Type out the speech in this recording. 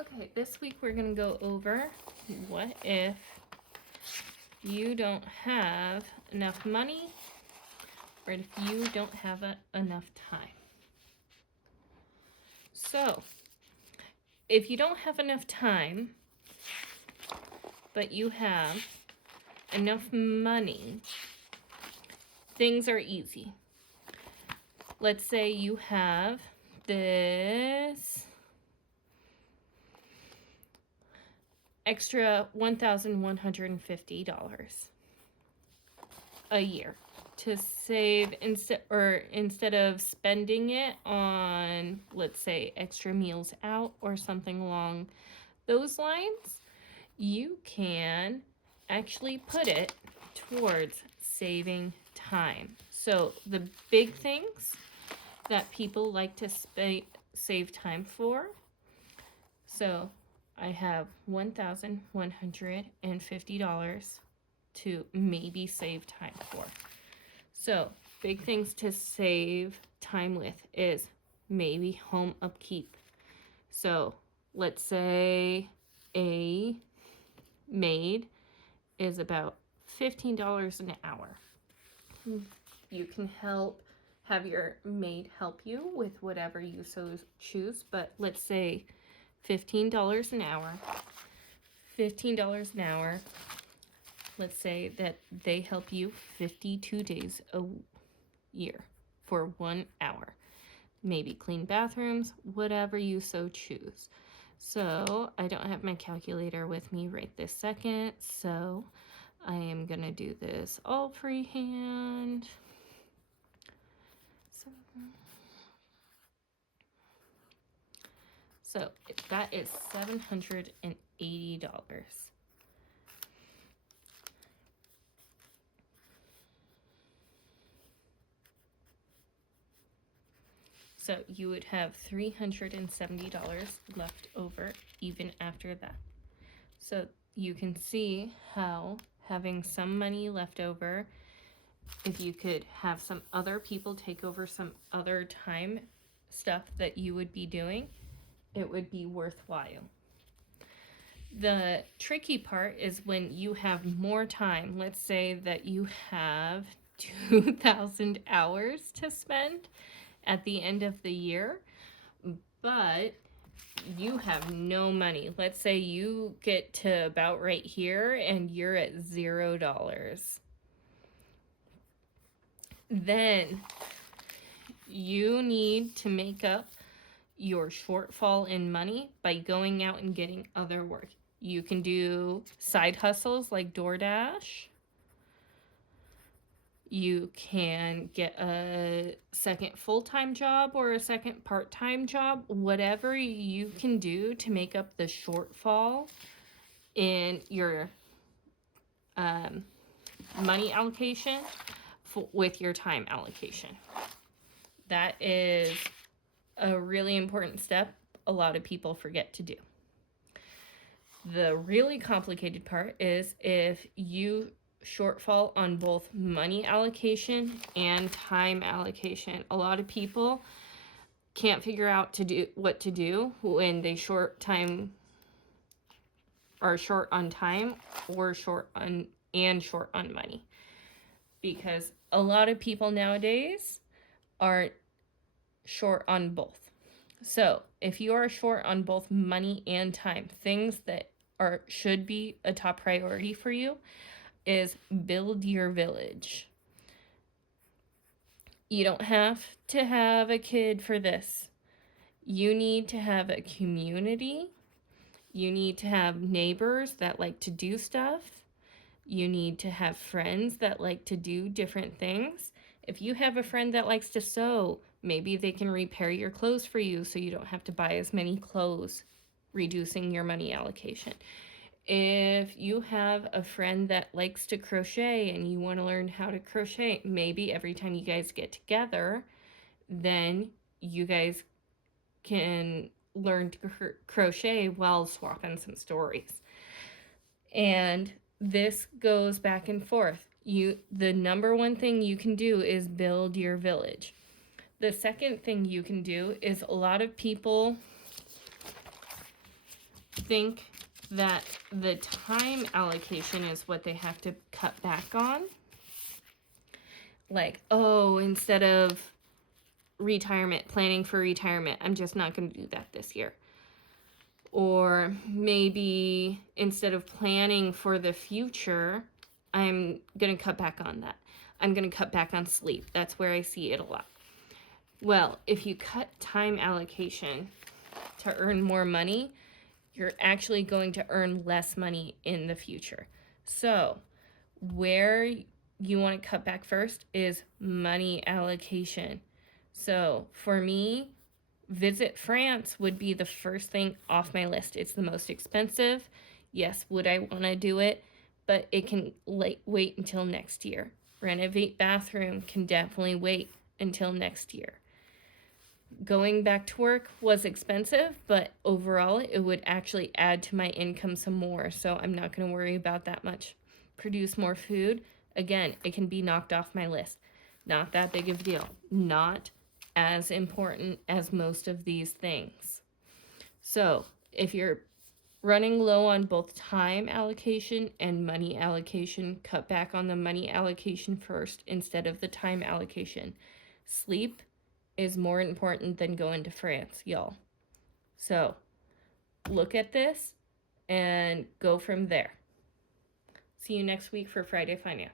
Okay, this week we're going to go over what if you don't have enough money or if you don't have enough time. So, if you don't have enough time, but you have enough money, things are easy. Let's say you have this extra $1,150 a year to save instead of spending it on, let's say, extra meals out or something along those lines. You can actually put it towards saving time. So the big things that people like to save time for. So I have $1,150 to maybe save time for. So big things to save time with is maybe home upkeep. So let's say a maid is about $15 an hour. You can have your maid help you with whatever you so choose, but let's say $15 an hour. $15 an hour. Let's say that they help you 52 days a year for 1 hour. Maybe clean bathrooms, whatever you so choose. So I don't have my calculator with me right this second, so I am gonna do this all freehand. So that is $780. So you would have $370 left over even after that. So you can see how having some money left over, if you could have some other people take over some other time stuff that you would be doing, it would be worthwhile. The tricky part is when you have more time. Let's say that you have 2,000 hours to spend at the end of the year, but you have no money. Let's say you get to about right here and you're at $0. Then you need to make up your shortfall in money by going out and getting other work. You can do side hustles like DoorDash. You can get a second full-time job or a second part-time job. Whatever you can do to make up the shortfall in your money allocation with your time allocation. That is a really important step a lot of people forget to do. The really complicated part is if you shortfall on both money allocation and time allocation. A lot of people can't figure out what to do when they short on time or short on money, because a lot of people nowadays are short on both. So if you are short on both money and time, things that should be a top priority for you is build your village. You don't have to have a kid for this. You need to have a community. You need to have neighbors that like to do stuff. You need to have friends that like to do different things. If you have a friend that likes to sew, maybe they can repair your clothes for you so you don't have to buy as many clothes, reducing your money allocation. If you have a friend that likes to crochet and you want to learn how to crochet, maybe every time you guys get together, then you guys can learn to crochet while swapping some stories. And this goes back and forth. The number one thing you can do is build your village. The second thing you can do is a lot of people think that the time allocation is what they have to cut back on. Like, oh, instead of retirement, planning for retirement, I'm just not going to do that this year. Or maybe instead of planning for the future, I'm going to cut back on that. I'm going to cut back on sleep. That's where I see it a lot. Well, if you cut time allocation to earn more money, you're actually going to earn less money in the future. So, where you want to cut back first is money allocation. So, for me, visit France would be the first thing off my list. It's the most expensive. Yes, would I want to do it? But it can wait until next year. Renovate bathroom can definitely wait until next year. Going back to work was expensive, but overall it would actually add to my income some more, so I'm not going to worry about that much. Produce more food, again, it can be knocked off my list. Not that big of a deal. Not as important as most of these things. So, if you're running low on both time allocation and money allocation, cut back on the money allocation first instead of the time allocation. Sleep is more important than going to France, y'all. So, look at this and go from there. See you next week for Friday Find Ya.